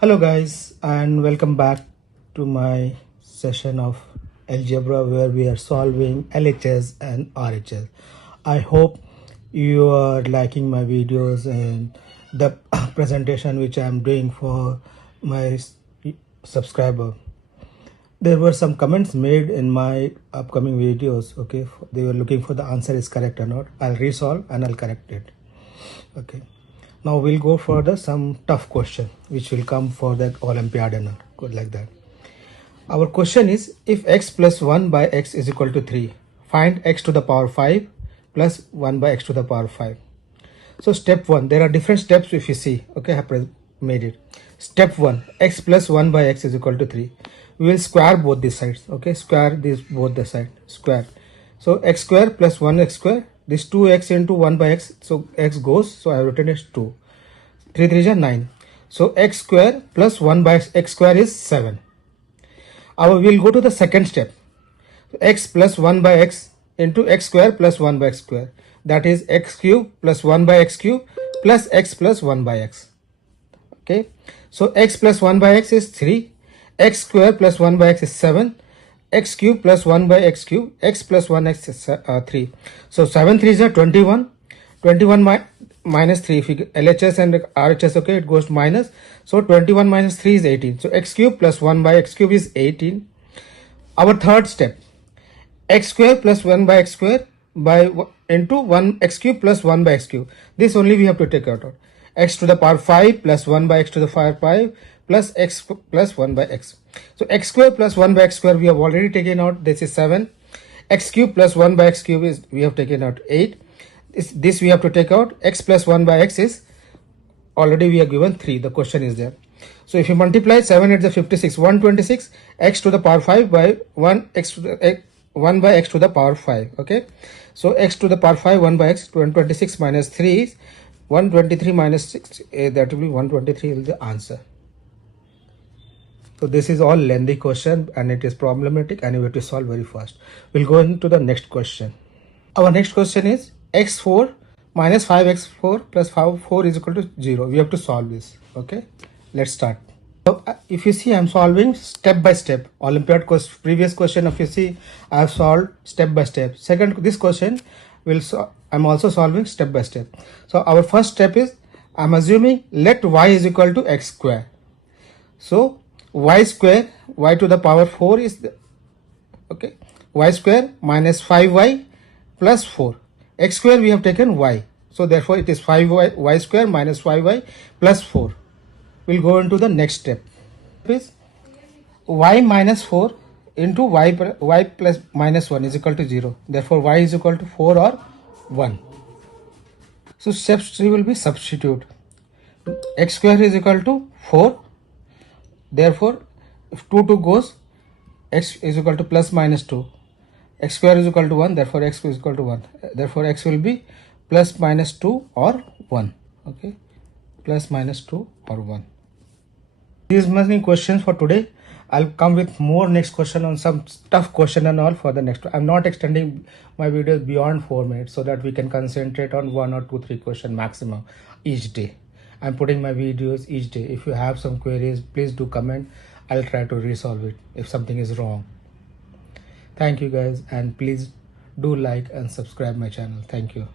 Hello guys, and welcome back to my session of algebra where we are solving LHS and RHS. I hope you are liking my videos and the presentation which I am doing for my subscriber. There were some comments made in my upcoming videos. Okay, they were looking for the answer is correct or not. I'll resolve and I'll correct it. Okay, now we'll go for some tough question which will come for the Olympiad and good like that. Our question is, if x plus 1 by x is equal to 3, find x to the power 5 plus 1 by x to the power 5. So step 1, there are different steps if you see. Okay, I have made it. Step 1, x plus 1 by x is equal to 3. We will square both these sides. Okay, square this both the side, square. So x square plus 1x square, this 2x into 1 by x, so x goes, so I have written as 2. 3 3 is 9. So x square plus 1 by x square is 7. We will go to the second step. X plus 1 by x into x square plus 1 by x square. That is x cube plus 1 by x cube plus x plus 1 by x. Okay. So x plus 1 by x is 3. X square plus 1 by x is 7. X cube plus 1 by x cube. X plus 1x is 3. So 7 3 is 21. 21 minus 3. If you get LHS and RHS, okay, it goes to minus. So 21 minus 3 is 18. So x cube plus 1 by x cube is 18. Our third step, x square plus 1 by x square by into 1 x cube plus 1 by x cube. This only we have to take out. X to the power 5 plus 1 by x to the power 5 plus x plus 1 by x. So x square plus 1 by x square we have already taken out. This is 7. X cube plus 1 by x cube is we have taken out 8. This we have to take out. X plus 1 by x is already we are given 3. The question is there. So if you multiply 7 at the 56, 126 x to the power 5 by 1 by x to the power 5. Okay. So x to the power 5 1 by x, 126 minus 3 is 123 minus 6. That will be 123 is the answer. So this is all lengthy question and it is problematic and we have to solve very fast. We'll go into the next question. Our next question is x4 minus 5x4 plus 4 is equal to 0. We have to solve this. Okay, let's start. So if you see, I'm solving step by step. Olympiad previous question, if you see, I have solved step by step. Second, this question I'm also solving step by step. So our first step is, I'm assuming let y is equal to x square. So y square, y to the power 4 is okay, y square minus 5y plus 4. X square we have taken y, so therefore it is 5y y square minus 5y plus 4. We'll go into the next step. Is y minus 4 into y plus minus 1 is equal to 0. Therefore y is equal to 4 or 1. So step 3 will be substitute. X square is equal to 4. Therefore if 2 goes, x is equal to plus minus 2. X square is equal to 1, therefore x is equal to 1. Therefore x will be plus minus 2 or 1. Okay, plus minus 2 or 1. These many questions for today. I'll come with more next question on some tough question and all for the next. I'm not extending my videos beyond 4 minutes so that we can concentrate on 1 or 2 3 questions maximum each day. I'm putting my videos each day. If you have some queries, please do comment. I'll try to resolve it if something is wrong. Thank you guys, and please do like and subscribe my channel. Thank you.